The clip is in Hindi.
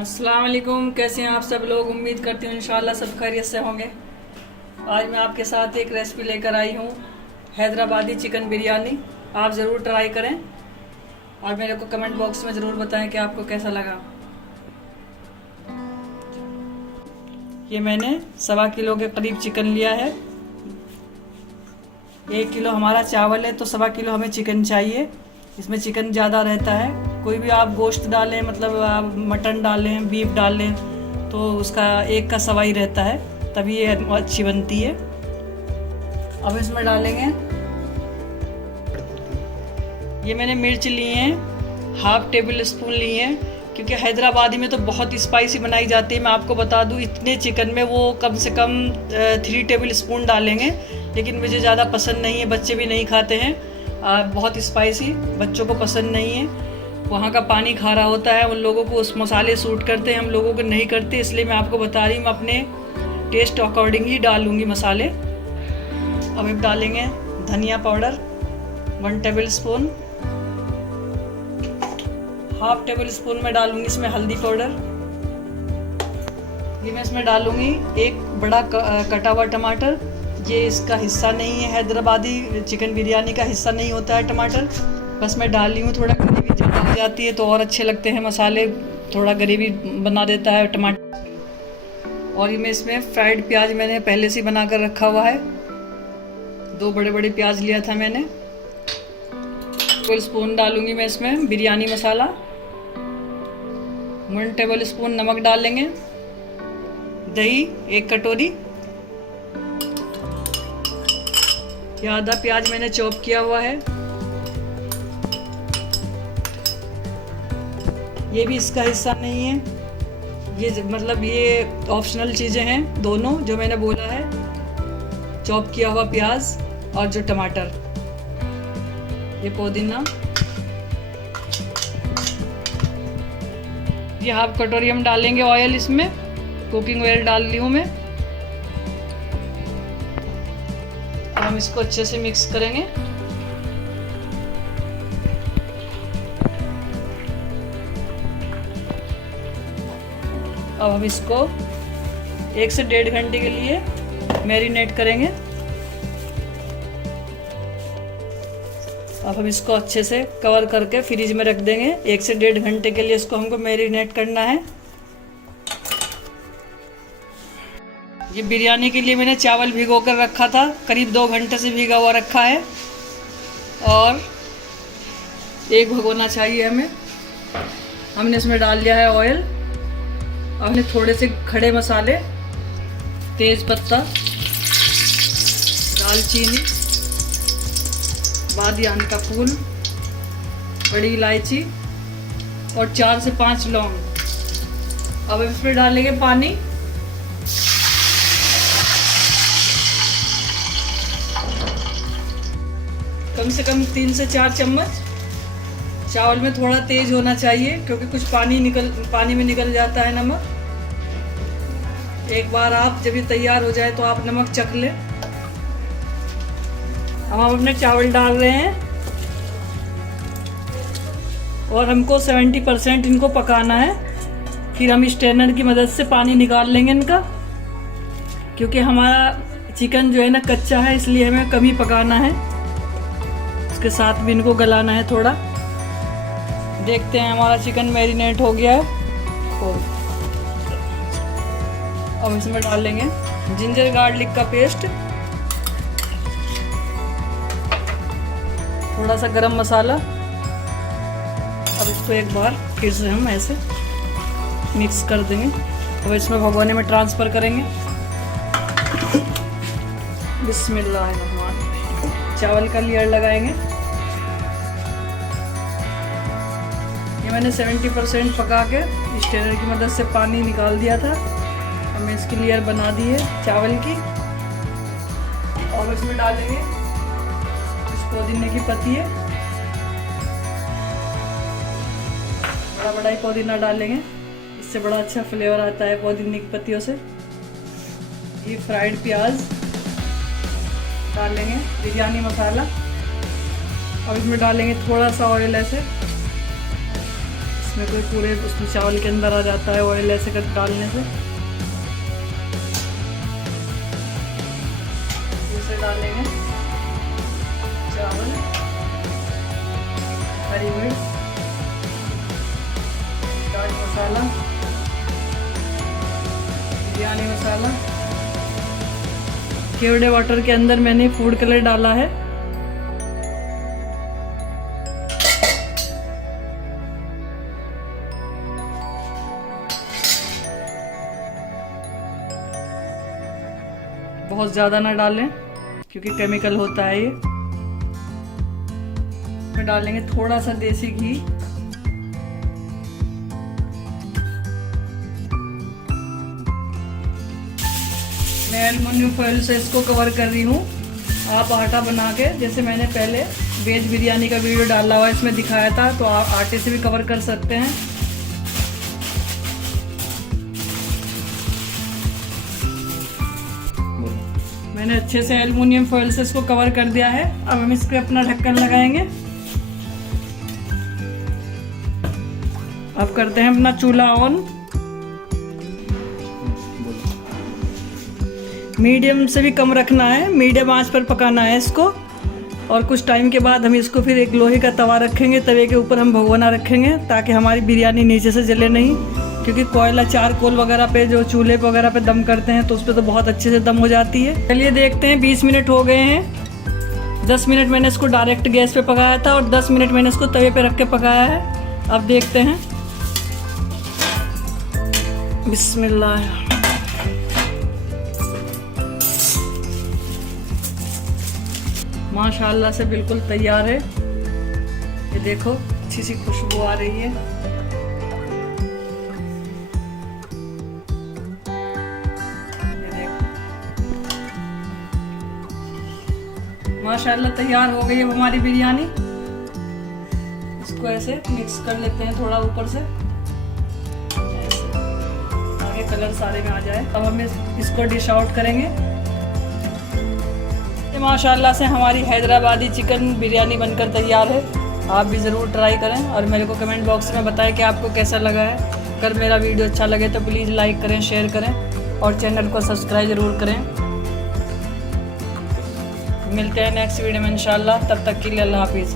अस्सलाम वालेकुम। कैसे हैं आप सब लोग? उम्मीद करती हूँ इंशाल्लाह सब खैरियत से होंगे। आज मैं आपके साथ एक रेसिपी लेकर आई हूँ, हैदराबादी चिकन बिरयानी। आप ज़रूर ट्राई करें और मेरे को कमेंट बॉक्स में ज़रूर बताएं कि आपको कैसा लगा। ये मैंने 1.25 किलो के करीब चिकन लिया है। 1 किलो हमारा चावल है तो 1.25 किलो हमें चिकन चाहिए। इसमें चिकन ज़्यादा रहता है। कोई भी आप गोश्त डालें, मतलब आप मटन डालें, बीफ डालें, तो उसका 1 का 1.25 ही रहता है, तभी ये अच्छी बनती है। अब इसमें डालेंगे, ये मैंने मिर्च लिए हैं, 1/2 टेबल स्पून लिए हैं, क्योंकि हैदराबादी में तो बहुत स्पाइसी बनाई जाती है। मैं आपको बता दूं, इतने चिकन में वो कम से कम 3 टेबल स्पून डालेंगे, लेकिन मुझे ज़्यादा पसंद नहीं है, बच्चे भी नहीं खाते हैं। बहुत स्पाइसी बच्चों को पसंद नहीं है। वहाँ का पानी खारा होता है, उन लोगों को उस मसाले सूट करते हैं, हम लोगों को नहीं करते। इसलिए मैं आपको बता रही हूँ, मैं अपने टेस्ट अकॉर्डिंग ही डालूँगी मसाले। अब डालेंगे धनिया powder 1 table spoon, 1/2 table spoon में डालूँगी इसमें हल्दी पाउडर। ये मैं इसमें डालूँगी 1 बड़ा कटा हुआ टमाटर। ये इसका हिस्सा नहीं है, हैदराबादी चिकन बिरयानी का हिस्सा नहीं होता है टमाटर। बस मैं डाल रही हूँ, थोड़ा ग्रेवी ज़्यादा हो जाती है तो और अच्छे लगते हैं मसाले, थोड़ा ग्रेवी बना देता है टमाटर। और ये मैं इसमें फ्राइड प्याज मैंने पहले से बना कर रखा हुआ है, 2 बड़े बड़े प्याज लिया था मैंने। 1 स्पून डालूँगी मैं इसमें बिरयानी मसाला, 1 टेबल स्पून नमक डालेंगे, दही 1 कटोरी, ये आधा प्याज मैंने चॉप किया हुआ है। ये भी इसका हिस्सा नहीं है, ये मतलब ये ऑप्शनल चीज़ें हैं दोनों जो मैंने बोला है। चॉप किया हुआ प्याज और जो टमाटर, ये पुदीना, ये 1/2 कटोरी हम डालेंगे ऑयल। इसमें कुकिंग ऑयल डाल ली हूँ मैं। अब हम इसको अच्छे से मिक्स करेंगे। अब हम इसको 1 से 1.5 घंटे के लिए मैरिनेट करेंगे। अब हम इसको अच्छे से कवर करके फ्रिज में रख देंगे। 1 से 1.5 घंटे के लिए इसको हमको मैरिनेट करना है। ये बिरयानी के लिए मैंने चावल भिगो कर रखा था, करीब 2 घंटे से भीगा हुआ रखा है। और 1 भगोना चाहिए हमें। हमने इसमें डाल लिया है ऑयल। हमने थोड़े से खड़े मसाले, तेज पत्ता, दालचीनी, बादियान का फूल, बड़ी इलायची और 4 से 5 लौंग। अब इसमें डालेंगे पानी। कम से कम 3 से 4 चम्मच। चावल में थोड़ा तेज होना चाहिए, क्योंकि कुछ पानी में निकल जाता है नमक। एक बार आप जब ये तैयार हो जाए तो आप नमक चख लें। हम अपने चावल डाल रहे हैं और हमको 70% इनको पकाना है। फिर हम स्ट्रेनर की मदद से पानी निकाल लेंगे इनका, क्योंकि हमारा चिकन जो है ना कच्चा है, इसलिए हमें कम ही पकाना है। उसके साथ भी इनको गलाना है थोड़ा। देखते हैं, हमारा चिकन मैरिनेट हो गया है। अब इसमें डालेंगे जिंजर गार्लिक का पेस्ट, थोड़ा सा गरम मसाला। अब इसको एक बार फिर से हम ऐसे मिक्स कर देंगे। अब इसमें भगोने में ट्रांसफ़र करेंगे। बिस्मिल्लाह। चावल का लेयर लगाएंगे। ये मैंने 70% पका के स्ट्रेनर की मदद से पानी निकाल दिया था। हमने इसकी लेयर बना दी है चावल की। और इसमें डालेंगे कुछ पुदीने की पत्ती है, बड़ा बड़ा ही पुदीना डालेंगे, इससे बड़ा अच्छा फ्लेवर आता है पुदीने की पत्तियों से। ये फ्राइड प्याज डालेंगे, बिरयानी मसाला। और इसमें डालेंगे थोड़ा सा ऑयल ऐसे। इसमें कोई पूरे उसमें चावल के अंदर आ जाता है ऑयल ऐसे कर डालने से। इसे डालेंगे चावल, हरी मिर्च, चाट मसाला, बिरयानी मसाला। केवड़े वाटर के अंदर मैंने फूड कलर डाला है। बहुत ज़्यादा ना डालें क्योंकि केमिकल होता है ये। में डालेंगे थोड़ा सा देसी घी, मैं एल्युमिनियम फॉइल से इसको कवर कर रही हूँ। आप आटा बना के, जैसे मैंने पहले वेज बिरयानी का वीडियो डाला हुआ इसमें दिखाया था, तो आप आटे से भी कवर कर सकते हैं। मैंने अच्छे से एल्युमिनियम फॉइल से इसको कवर कर दिया है। अब हम इस पे अपना ढक्कन लगाएंगे। अब करते हैं अपना चूल्हा ऑन। मीडियम से भी कम रखना है, मीडियम आंच पर पकाना है इसको। और कुछ टाइम के बाद हम इसको फिर एक लोहे का तवा रखेंगे, तवे के ऊपर हम भगोना रखेंगे ताकि हमारी बिरयानी नीचे से जले नहीं। क्योंकि कोयला चारकोल वगैरह पे, जो चूल्हे वगैरह पे दम करते हैं, तो उस पर तो बहुत अच्छे से दम हो जाती है। चलिए देखते हैं, 20 मिनट हो गए हैं। 10 मिनट मैंने इसको डायरेक्ट गैस पे पकाया था और 10 मिनट मैंने इसको तवे पे रख के पकाया है। अब देखते हैं। बिस्मिल्लाह। माशाल्लाह से बिल्कुल तैयार है। ये देखो, अच्छी सी खुशबू आ रही है। माशाल्लाह तैयार हो गई है हमारी बिरयानी। इसको ऐसे मिक्स कर लेते हैं थोड़ा ऊपर से, ऐसे आगे कलर सारे में आ जाए। अब हम इसको डिश आउट करेंगे। माशाल्लाह से हमारी हैदराबादी चिकन बिरयानी बनकर तैयार है। आप भी ज़रूर ट्राई करें और मेरे को कमेंट बॉक्स में बताएं कि आपको कैसा लगा है। अगर मेरा वीडियो अच्छा लगे तो प्लीज़ लाइक करें, शेयर करें और चैनल को सब्सक्राइब ज़रूर करें। मिलते हैं नेक्स्ट वीडियो में इंशाल्लाह। तब तक के लिए अल्लाह हाफिज़।